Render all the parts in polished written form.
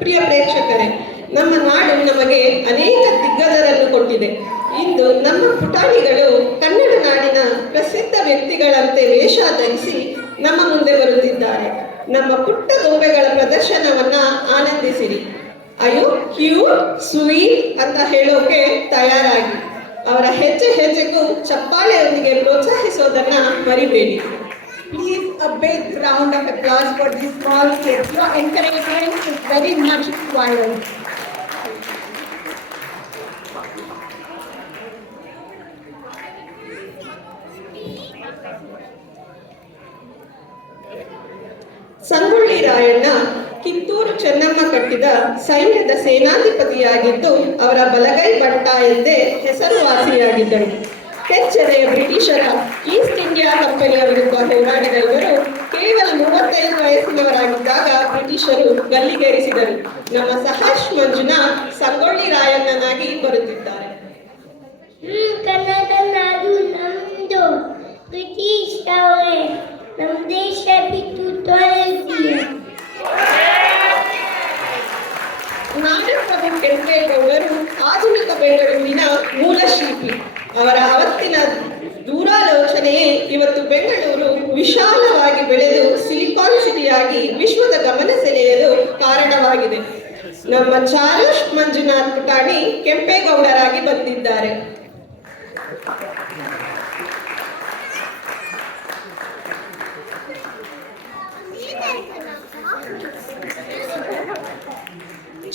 ಪ್ರಿಯ ಪ್ರೇಕ್ಷಕರೇ, ನಮ್ಮ ನಾಡು ನಮಗೆ ಅನೇಕ ದಿಗ್ಗಜರನ್ನು ಕೊಟ್ಟಿದೆ. ಇಂದು ನಮ್ಮ ಪುಟಾಣಿಗಳು ಕನ್ನಡ ನಾಡಿನ ಪ್ರಸಿದ್ಧ ವ್ಯಕ್ತಿಗಳಂತೆ ವೇಷ ಧರಿಸಿ ನಮ್ಮ ಮುಂದೆ ಬರುತ್ತಿದ್ದಾರೆ. ನಮ್ಮ ಪುಟ್ಟ ಗೊಂಬೆಗಳ ಪ್ರದರ್ಶನವನ್ನ ಆನಂದಿಸಿರಿ. ಅಯ್ಯೋ ಕ್ಯೂಟ್ ಸ್ವೀಟ್ ಅಂತ ಹೇಳೋಕೆ ತಯಾರಾಗಿ ಅವರ ಹೆಜ್ಜೆ ಹೆಜ್ಜೆಗೂ ಚಪ್ಪಾಳೆಯೊಂದಿಗೆ ಪ್ರೋತ್ಸಾಹಿಸೋದನ್ನ ಮರಿಬೇಡಿ. Please, a big round of applause for these small kids. Your encouragement is very much required. Sangolli Rayanna Kittur Chennamma ಕಟ್ಟಿದ ಸೈನ್ಯದ ಸೇನಾಧಿಪತಿಯಾಗಿದ್ದು ಅವರ ಬಲಗೈ ಬಂಟ ಎಂದೇ ಹೆಸರುವಾಸಿಯಾಗಿದ್ದರು. ಕೆಚ್ಚೆದೆಯ ಬ್ರಿಟಿಷರ ಈಸ್ಟ್ ಇಂಡಿಯಾ ಕಂಪನಿಯ ವಿರುದ್ಧ ಹೋರಾಡಿದ ಇವರು ಕೇವಲ 35 ವಯಸ್ಸಿನವರಾಗಿದ್ದಾಗ ಬ್ರಿಟಿಷರು ಗಲ್ಲಿಗೇರಿಸಿದರು. ನಮ್ಮ ಸಹರ್ಷ್ ಮಂಜುನಾಥ್ ಸಂಗೊಳ್ಳಿ ರಾಯಣ್ಣನಾಗಿ ಬರುತ್ತಿದ್ದಾರೆ. ಕನ್ನಡ ನಾಡು ನಮ್ದು, ಬ್ರಿಟಿಷ್ ಅವರೇ ನಮ್ಮ ದೇಶ ಬಿಟ್ಟು ತೊಲಗಿಲ್ಲ. ನಾಡಪ್ರಭು ಕೆಂಪೇಗೌಡರು ಆಧುನಿಕ ಬೆಂಗಳೂರಿನ ಮೂಲ ಶಿಲ್ಪಿ. ಅವರ ಅವತ್ತಿನ ದೂರಾಲೋಚನೆಯೇ ಇವತ್ತು ಬೆಂಗಳೂರು ವಿಶಾಲವಾಗಿ ಬೆಳೆದು ಸಿಲಿಕಾನ್ ಸಿಟಿಯಾಗಿ ವಿಶ್ವದ ಗಮನ ಸೆಳೆಯಲು ಕಾರಣವಾಗಿದೆ. ನಮ್ಮ ಚಾರುಷ್ ಮಂಜುನಾಥ್ ಪುಟಾಣಿ ಕೆಂಪೇಗೌಡರಾಗಿ ಬಂದಿದ್ದಾರೆ.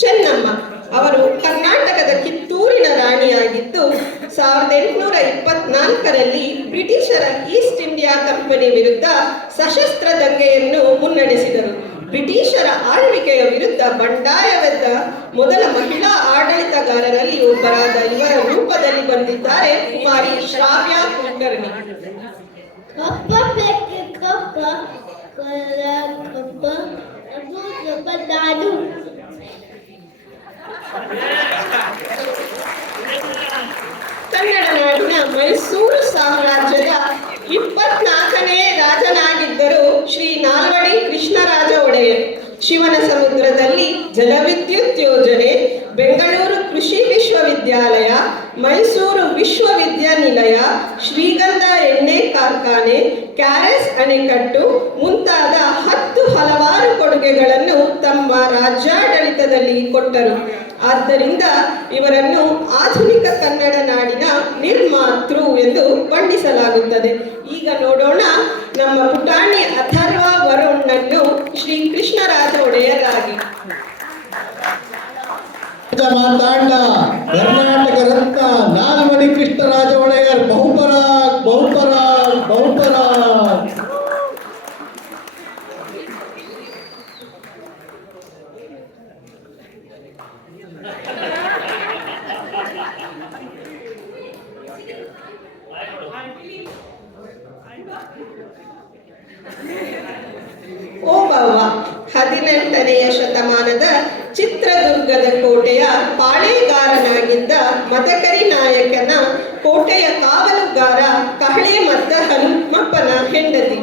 ಚೆನ್ನಮ್ಮ ಅವರು ಕರ್ನಾಟಕದ ಕಿತ್ತೂರಿನ ರಾಣಿಯಾಗಿದ್ದು 1824ರಲ್ಲಿ ಬ್ರಿಟಿಷರ ಈಸ್ಟ್ ಇಂಡಿಯಾ ಕಂಪನಿ ವಿರುದ್ಧ ಸಶಸ್ತ್ರ ದಂಗೆಯನ್ನು ಮುನ್ನಡೆಸಿದರು. ಬ್ರಿಟಿಷರ ಆಳ್ವಿಕೆಯ ವಿರುದ್ಧ ಬಂಡಾಯವೆದ್ದ ಮೊದಲ ಮಹಿಳಾ ಆಡಳಿತಗಾರರಲ್ಲಿ ಒಬ್ಬರಾದ ಇವರ ರೂಪದಲ್ಲಿ ಬಂದಿದ್ದಾರೆ ಕುಮಾರಿ ಶ್ರಾವ್ಯ ಕುಲಕರ್ಣಿ. ಕನ್ನಡ ನಾಡಿನ ಮೈಸೂರು ಸಾಮ್ರಾಜ್ಯದ 24ನೇ ರಾಜನಾಗಿದ್ದರು ಶ್ರೀ ನಾಲ್ವಡಿ ಕೃಷ್ಣರಾಜ ಒಡೆಯರ್. ಶಿವನ ಸಮುದ್ರದಲ್ಲಿ ಜಲವಿದ್ಯುತ್ ಯೋಜನೆ, ಬೆಂಗಳೂರು ಕೃಷಿ ವಿಶ್ವವಿದ್ಯಾಲಯ, ಮೈಸೂರು ವಿಶ್ವವಿದ್ಯಾನಿಲಯ, ಶ್ರೀಗಂಧ ಎಣ್ಣೆ ಕಾರ್ಖಾನೆ, ಕ್ಯಾರೆಸ್ ಅಣೆಕಟ್ಟು ಮುಂತಾದ 10 ಹಲವಾರು ಕೊಡುಗೆಗಳನ್ನು ತಮ್ಮ ರಾಜ್ಯಾಡಳಿತದಲ್ಲಿ ಕೊಟ್ಟರು. ಆದ್ದರಿಂದ ಇವರನ್ನು ಆಧುನಿಕ ಕನ್ನಡ ನಾಡಿನ ನಿರ್ಮಾತೃ ಎಂದು ಬಣ್ಣಿಸಲಾಗುತ್ತದೆ. ಈಗ ನೋಡೋಣ ನಮ್ಮ ಪುಟಾಣಿ ಅಥರ್ವ ವರುಣ್ಣನ್ನು ಶ್ರೀ ಕೃಷ್ಣರಾಜ ಒಡೆಯರಾಗಿ. ಮಾತಾಂಡ ಕರ್ನಾಟಕ ರತ್ನ ನಾಲ್ವಡಿ ಕೃಷ್ಣರಾಜ ಒಡೆಯರ್ ಬಹುಪರಾಗ್ ಬಹುಪರಾಗ್ ಬಹುಪರಾಗ್. ಓಬವ್ವ 18ನೇ ಶತಮಾನದ ಚಿತ್ರದುರ್ಗದ ಕೋಟೆಯ ಪಾಳೇಗಾರನಾಗಿದ್ದ ಮದಕರಿ ನಾಯಕನ ಕೋಟೆಯ ಕಾವಲುಗಾರ ಕಹಳೆ ಮದ್ದ ಹನುಮಪ್ಪನ ಹೆಂಡತಿ.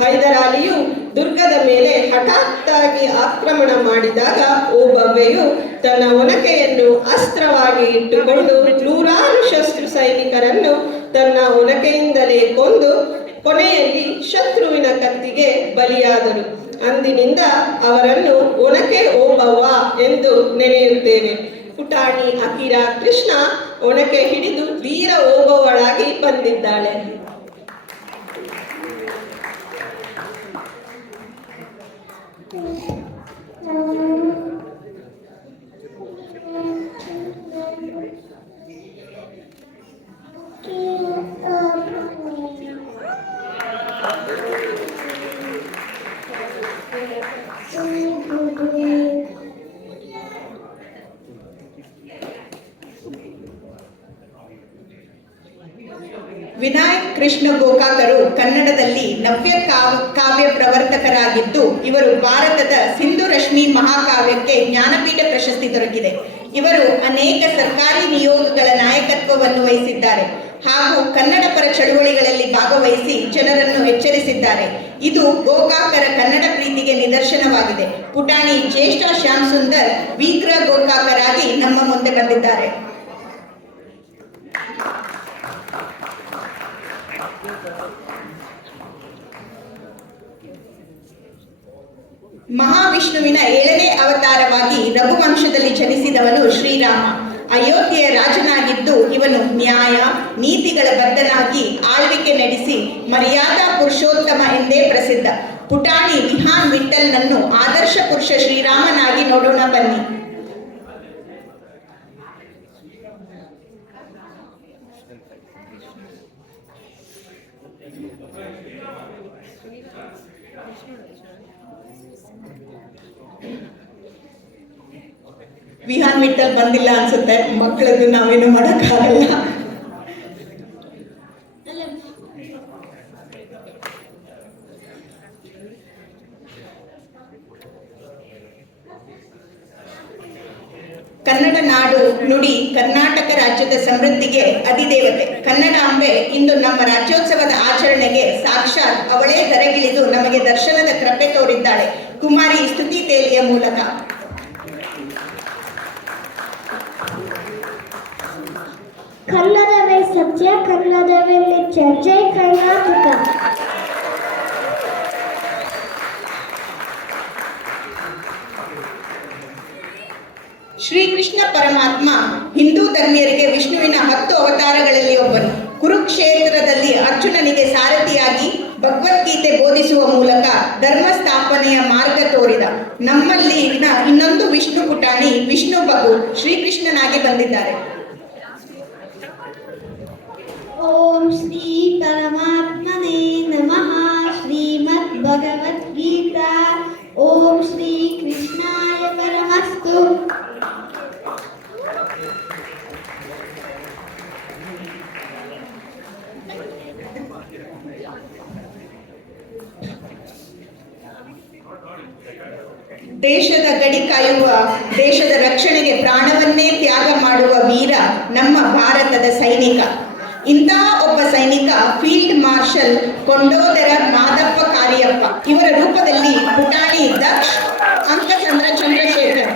ಹೈದರಾಲಿಯು ದುರ್ಗದ ಮೇಲೆ ಹಠಾತ್ತಾಗಿ ಆಕ್ರಮಣ ಮಾಡಿದಾಗ ಓಬವ್ವೆಯು ತನ್ನ ಒನಕೆಯನ್ನು ಅಸ್ತ್ರವಾಗಿ ಇಟ್ಟುಕೊಂಡು 100 ಶಸ್ತ್ರ ಸೈನಿಕರನ್ನು ತನ್ನ ಒನಕೆಯಿಂದಲೇ ಕೊಂದು ಕೊನೆಯಲ್ಲಿ ಶತ್ರುವಿನ ಕತ್ತಿಗೆ ಬಲಿಯಾದರು. ಅಂದಿನಿಂದ ಅವರನ್ನು ಒನಕೆ ಓಬವ್ವ ಎಂದು ನೆನೆಯುತ್ತೇವೆ. ಪುಟಾಣಿ ಅಕಿರಾ ಕೃಷ್ಣ ಒನಕೆ ಹಿಡಿದು ಧೀರ ಓಬವ್ವಳಾಗಿ ಬಂದಿದ್ದಾಳೆ. ವಿನಾಯಕ್ ಕೃಷ್ಣ ಗೋಕಾಕರು ಕನ್ನಡದಲ್ಲಿ ನವ್ಯ ಕಾವ್ಯ ಪ್ರವರ್ತಕರಾಗಿದ್ದು, ಇವರು ಭಾರತದ ಸಿಂಧು ರಶ್ಮಿ ಮಹಾಕಾವ್ಯಕ್ಕೆ ಜ್ಞಾನಪೀಠ ಪ್ರಶಸ್ತಿ ದೊರಕಿದೆ. ಇವರು ಅನೇಕ ಸರ್ಕಾರಿ ನಿಯೋಗಗಳ ನಾಯಕತ್ವವನ್ನು ವಹಿಸಿದ್ದಾರೆ. ಹಾಗೂ ಕನ್ನಡ ಪರ ಚಳುವಳಿಗಳಲ್ಲಿ ಭಾಗವಹಿಸಿ ಜನರನ್ನು ಎಚ್ಚರಿಸಿದ್ದಾರೆ. ಇದು ಗೋಕಾಕರ ಕನ್ನಡ ಪ್ರೀತಿಗೆ ನಿದರ್ಶನವಾಗಿದೆ. ಪುಟಾಣಿ ಜ್ಯೇಷ್ಠ ಶ್ಯಾಮ್ ಸುಂದರ್ ವಿಗ್ರಹ ಗೋಕಾಕರಾಗಿ ನಮ್ಮ ಮುಂದೆ ಬಂದಿದ್ದಾರೆ. ಮಹಾವಿಷ್ಣುವಿನ 7ನೇ ಅವತಾರವಾಗಿ ರಘುವಂಶದಲ್ಲಿ ಜನಿಸಿದವನು ಶ್ರೀರಾಮ. ಅಯೋಧ್ಯೆಯ ರಾಜನಾಗಿದ್ದು ಇವನು ನ್ಯಾಯ ನೀತಿಗಳ ಬದ್ಧನಾಗಿ ಆಳ್ವಿಕೆ ನಡೆಸಿ ಮರ್ಯಾದಾ ಪುರುಷೋತ್ತಮ ಎಂದೇ ಪ್ರಸಿದ್ಧ. ಪುಟಾಣಿ ವಿಹಾನ್ ವಿಠಲ್ನನ್ನು ಆದರ್ಶ ಪುರುಷ ಶ್ರೀರಾಮನಾಗಿ ನೋಡೋಣ ಬನ್ನಿ. ವಿಹಾನ್ ವಿಠಲ್ ಬಂದಿಲ್ಲ ಅನ್ಸುತ್ತೆ, ಮಕ್ಕಳದ್ದು ನಾವೇನು ಮಾಡೋಕ್ಕಾಗಲ್ಲ. ಕನ್ನಡ ನಾಡು ನುಡಿ ಕರ್ನಾಟಕ ರಾಜ್ಯದ ಸಮೃದ್ಧಿಗೆ ಅಧಿದೇವತೆ. ಕನ್ನಡಾಂಬೆ ಇಂದು ನಮ್ಮ ರಾಜ್ಯೋತ್ಸವದ ಆಚರಣೆಗೆ ಸಾಕ್ಷಾತ್ ಅವಳೇ ಧರೆಗಿಳಿದು ನಮಗೆ ದರ್ಶನದ ಕೃಪೆ ತೋರಿದ್ದಾಳೆ ಕುಮಾರಿ ಸ್ತುತಿ ತೇಲಿಯ ಮೂಲಕ. ಕನ್ನಡವೇ ಸತ್ಯ, ಕನ್ನಡವೇ ನಿತ್ಯ. ಜೈ ಕರ್ನಾಟಕ. ಶ್ರೀಕೃಷ್ಣ ಪರಮಾತ್ಮ ಹಿಂದೂ ಧರ್ಮೀಯರಿಗೆ ವಿಷ್ಣುವಿನ 10 ಅವತಾರಗಳಲ್ಲಿ ಒಬ್ಬನು. ಕುರುಕ್ಷೇತ್ರದಲ್ಲಿ ಅರ್ಜುನನಿಗೆ ಸಾರಥಿಯಾಗಿ ಭಗವದ್ಗೀತೆ ಬೋಧಿಸುವ ಮೂಲಕ ಧರ್ಮ ಸ್ಥಾಪನೆಯ ಮಾರ್ಗ ತೋರಿದ. ನಮ್ಮಲ್ಲಿನ ಇನ್ನೊಂದು ವಿಷ್ಣು ಪುಟಾಣಿ ವಿಷ್ಣು ಬಗು ಶ್ರೀಕೃಷ್ಣನಾಗಿ ಬಂದಿದ್ದಾರೆ. ಓಂ ಶ್ರೀ ಪರಮಾತ್ಮನೇ ನಮಃ. ಶ್ರೀಮದ್ ಭಗವದ್ಗೀತಾ. ಓಂ ಶ್ರೀ ಕೃಷ್ಣಾಯ ಪರಮಸ್ತು. ದೇಶದ ಗಡಿ ಕಾಯುವ, ದೇಶದ ರಕ್ಷಣೆಗೆ ಪ್ರಾಣವನ್ನೇ ತ್ಯಾಗ ಮಾಡುವ ವೀರ ನಮ್ಮ ಭಾರತದ ಸೈನಿಕ. ಇಂತಹ ಒಬ್ಬ ಸೈನಿಕ ಫೀಲ್ಡ್ ಮಾರ್ಷಲ್ ಕೊಂಡೋದರ ಮಾದಪ್ಪ ಕಾರಿಯಪ್ಪ. ಇವರ ರೂಪದಲ್ಲಿ ಪುಟಾಣಿ ದಕ್ಷ ಅಂಕಚಂದ್ರ ಚಂದ್ರಶೇಖರ್.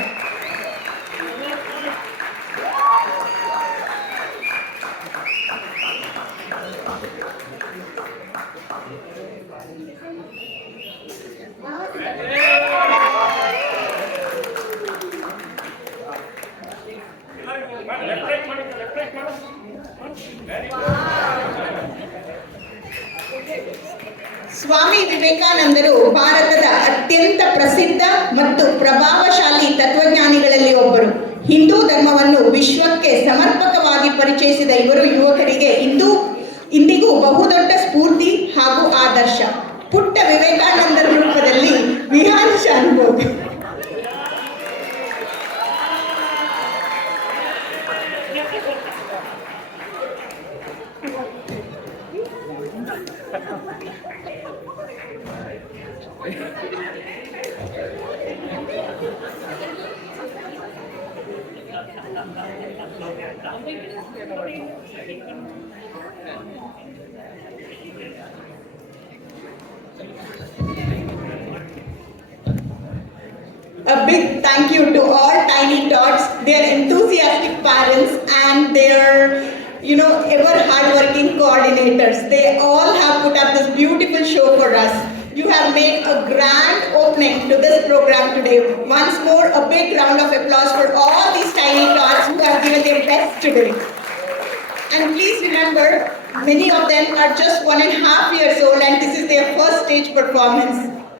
ಸ್ವಾಮಿ ವಿವೇಕಾನಂದರು ಭಾರತದ ಅತ್ಯಂತ ಪ್ರಸಿದ್ಧ ಮತ್ತು ಪ್ರಭಾವಶಾಲಿ ತತ್ವಜ್ಞಾನಿಗಳಲ್ಲಿ ಒಬ್ಬರು. ಹಿಂದೂ ಧರ್ಮವನ್ನು ವಿಶ್ವಕ್ಕೆ ಸಮರ್ಪಕವಾಗಿ ಪರಿಚಯಿಸಿದ ಇವರು ಯುವಕರಿಗೆ ಇಂದಿಗೂ ಬಹುದೊಡ್ಡ ಸ್ಫೂರ್ತಿ ಹಾಗೂ ಆದರ್ಶ. ಪುಟ್ಟ ವಿವೇಕಾನಂದರ ರೂಪದಲ್ಲಿ Vihaan Shanbhog. A big thank you to all Tiny Tots, their enthusiastic parents and their ever hardworking coordinators. They all have put up this beautiful show for us. You have made a grand opening to this program today. Once more, a big round of applause for all these Tiny Tots who have given their best today. And please remember, many of them are just 1.5 years old and this is their first stage performance.